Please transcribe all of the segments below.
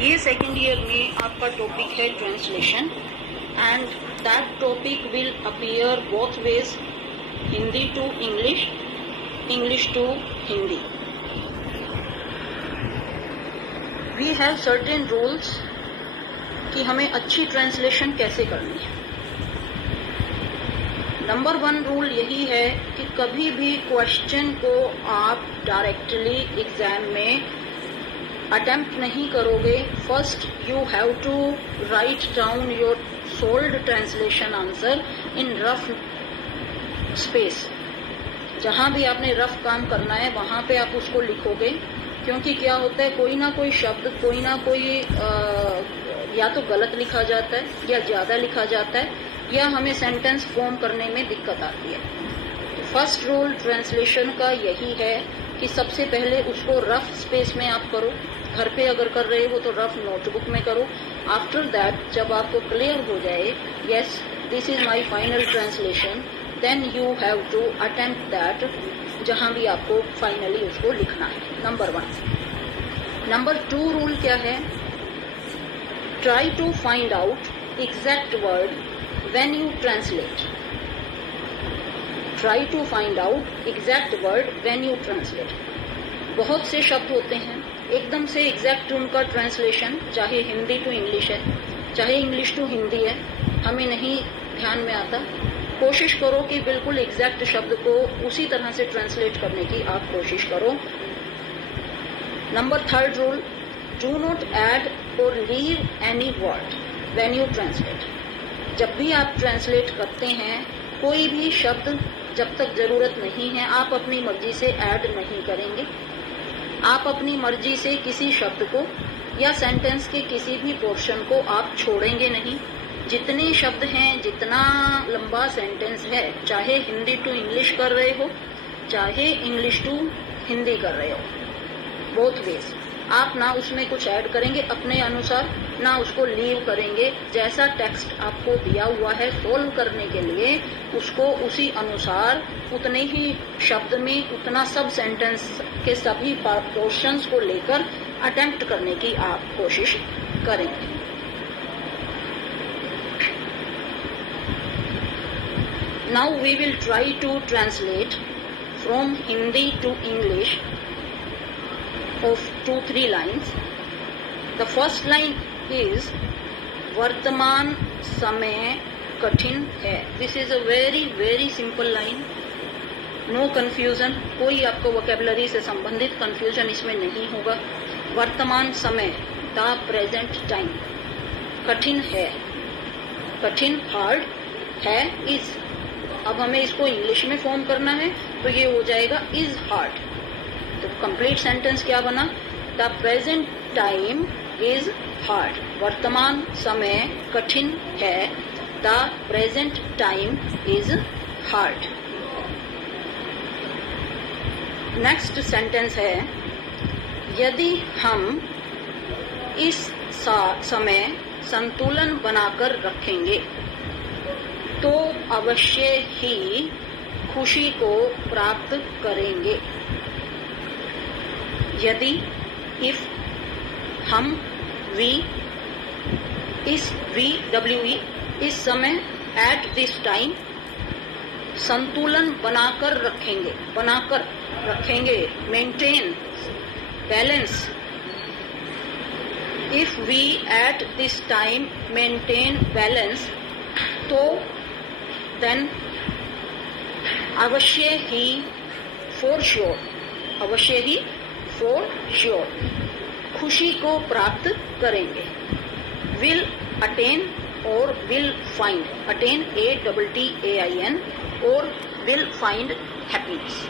BA second year में आपका topic है translation and that topic will appear both ways, Hindi to English, English to Hindi. We have certain rules कि हमें अच्छी translation कैसे करनी है. नंबर 1 रूल यही है कि कभी भी क्वेश्चन को आप डायरेक्टली एग्जाम में अटेम्प्ट नहीं करोगे. First you have to write down your solved translation answer in rough space. जहां भी आपने रफ काम करना है वहां पे आप उसको लिखोगे, क्योंकि क्या होता है कोई ना कोई शब्द कोई ना कोई या तो गलत लिखा जाता है या ज्यादा लिखा जाता है या हमें सेंटेंस फॉर्म करने में दिक्कत आती है. फर्स्ट रूल ट्रांसलेशन का यही है कि सबसे पहले उसको रफ स्पेस में आप करो. घर पे अगर कर रहे हो तो रफ नोटबुक में करो. आफ्टर दैट जब आपको क्लियर हो जाए yes this is my final translation, then you have to attempt that जहां भी आपको फाइनली उसको लिखना है. नंबर 1. नंबर 2 रूल क्या है? Try to find out exact word when you translate. Try to find out exact word when you translate. बहुत से शब्द होते हैं एकदम से एग्जैक्ट उनका ट्रांसलेशन, चाहे हिंदी टू इंग्लिश है चाहे इंग्लिश टू हिंदी है, हमें नहीं ध्यान में आता. कोशिश करो कि बिल्कुल एग्जैक्ट शब्द को उसी तरह से ट्रांसलेट करने की आप कोशिश करो. Number 3 rule, do not add or leave any word when you translate. जब भी आप ट्रांसलेट करते हैं कोई भी शब्द जब तक जरूरत नहीं है आप अपनी मर्जी से ऐड नहीं करेंगे. आप अपनी मर्जी से किसी शब्द को या सेंटेंस के किसी भी पोर्शन को आप छोड़ेंगे नहीं. जितने शब्द हैं, जितना लंबा सेंटेंस है, चाहे हिंदी टू इंग्लिश कर रहे हो चाहे इंग्लिश टू हिंदी कर रहे हो, बोथ वेज, आप ना उसमें कुछ ऐड करेंगे अपने अनुसार ना उसको लीव करेंगे. जैसा टेक्स्ट आपको दिया हुआ है सोल्व करने के लिए उसको उसी अनुसार उतने ही शब्द में उतना सब सेंटेंस के सभी पोर्शंस को लेकर अटेम्प्ट करने की आप कोशिश करेंगे. Now we will try to translate from Hindi to English of 2-3 lines. The first line is वर्तमान समय कठिन है. This is a very very simple line. No confusion. कोई आपको वोकैबुलरी से संबंधित कंफ्यूजन इसमें नहीं होगा. वर्तमान समय, the present time. कठिन है, कठिन हार्ड है is. अब हमें इसको इंग्लिश में फॉर्म करना है तो ये हो जाएगा is hard. तो कंप्लीट सेंटेंस क्या बना? The present time is hard. वर्तमान समय कठिन है. The present time is hard. Next sentence है यदि हम इस समय संतुलन बनाकर रखेंगे तो अवश्य ही खुशी को प्राप्त करेंगे. यदि, इफ, हम, वी, इस VWE इस समय, एट दिस टाइम, संतुलन बनाकर रखेंगे, बनाकर रखेंगे, maintain, balance. If we at this time maintain balance तो देन अवश्य ही, फॉर श्योर, अवश्य ही फॉर श्योर खुशी को प्राप्त करेंगे. विल अटेन और विल फाइंड. अटेन ATTAIN और will find happiness.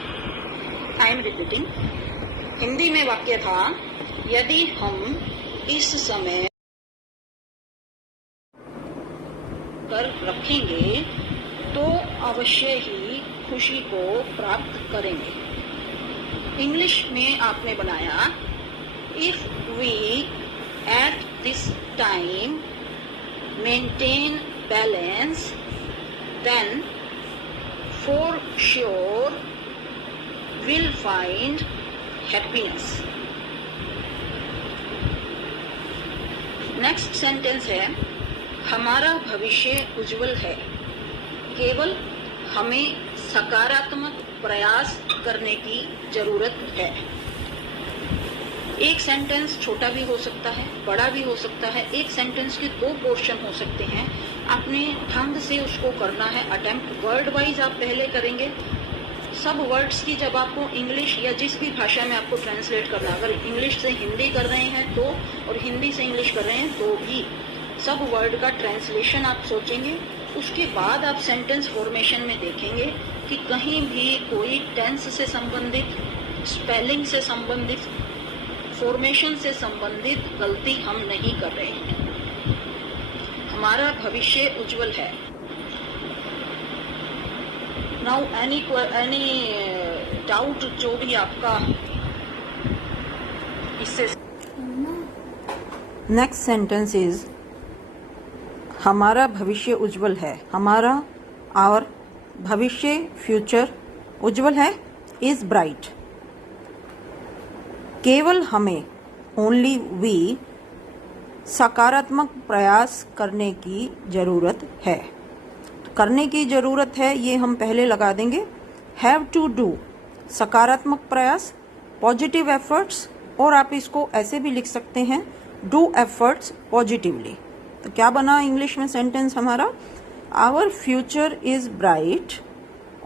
I am repeating. Hindi में वाक्य था यदि हम इस समय कर रखेंगे तो अवश्य ही खुशी को प्राप्त करेंगे. इंग्लिश में आपने बनाया if we at this time maintain balance then for sure will find happiness. Next sentence है, हमारा भविष्य उज्जवल है, केवल हमें सकारात्मक प्रयास करने की जरूरत है। एक सेंटेंस छोटा भी हो सकता है, बड़ा भी हो सकता है। एक सेंटेंस के दो पोर्शन हो सकते हैं। अपने ढंग से उसको करना है अटेम्प्ट। वर्ड वाइज आप पहले करेंगे। सब वर्ड्स की जब आपको इंग्लिश या जिस भी भाषा में आपको ट्रांसलेट करना, अगर इंग्लिश से हिंदी कर रहे हैं तो, और हिंदी से इंग्लिश कर रहे हैं तो भी सब वर्ड का ट्रांसलेशन आप सोचेंगे। उसके बाद आप सेंटेंस फॉर्मेशन में देखेंगे कि कहीं भी कोई टेंस से संबंधित, स्पेलिंग से संबंधित, फॉर्मेशन से संबंधित गलती हम नहीं कर रहे हैं। हमारा भविष्य उज्जवल है। नाउ एनी डाउट जो भी आपका इससे। नेक्स्ट सेंटेंस इज, हमारा भविष्य उज्जवल है। हमारा और भविष्य, फ्यूचर, उज्जवल है, इज ब्राइट। केवल हमें, ओनली वी, सकारात्मक प्रयास करने की जरूरत है। करने की जरूरत है, ये हम पहले लगा देंगे। हैव टू डू, सकारात्मक प्रयास, पॉजिटिव एफर्ट्स, और आप इसको ऐसे भी लिख सकते हैं, डू एफर्ट्स पॉजिटिवली। तो क्या बना इंग्लिश में सेंटेंस हमारा? Our future is bright,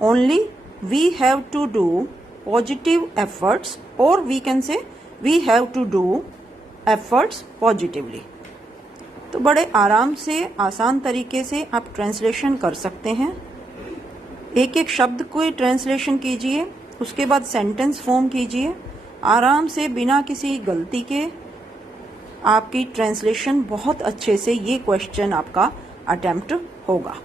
only we have to do positive efforts, और we can say we have to do efforts positively. तो बड़े आराम से, आसान तरीके से आप ट्रांसलेशन कर सकते हैं। एक एक शब्द को ट्रांसलेशन कीजिए, उसके बाद सेंटेंस फॉर्म कीजिए। आराम से, बिना किसी गलती के आपकी ट्रांसलेशन बहुत अच्छे से, ये क्वेश्चन आपका अटेम्प्ट होगा।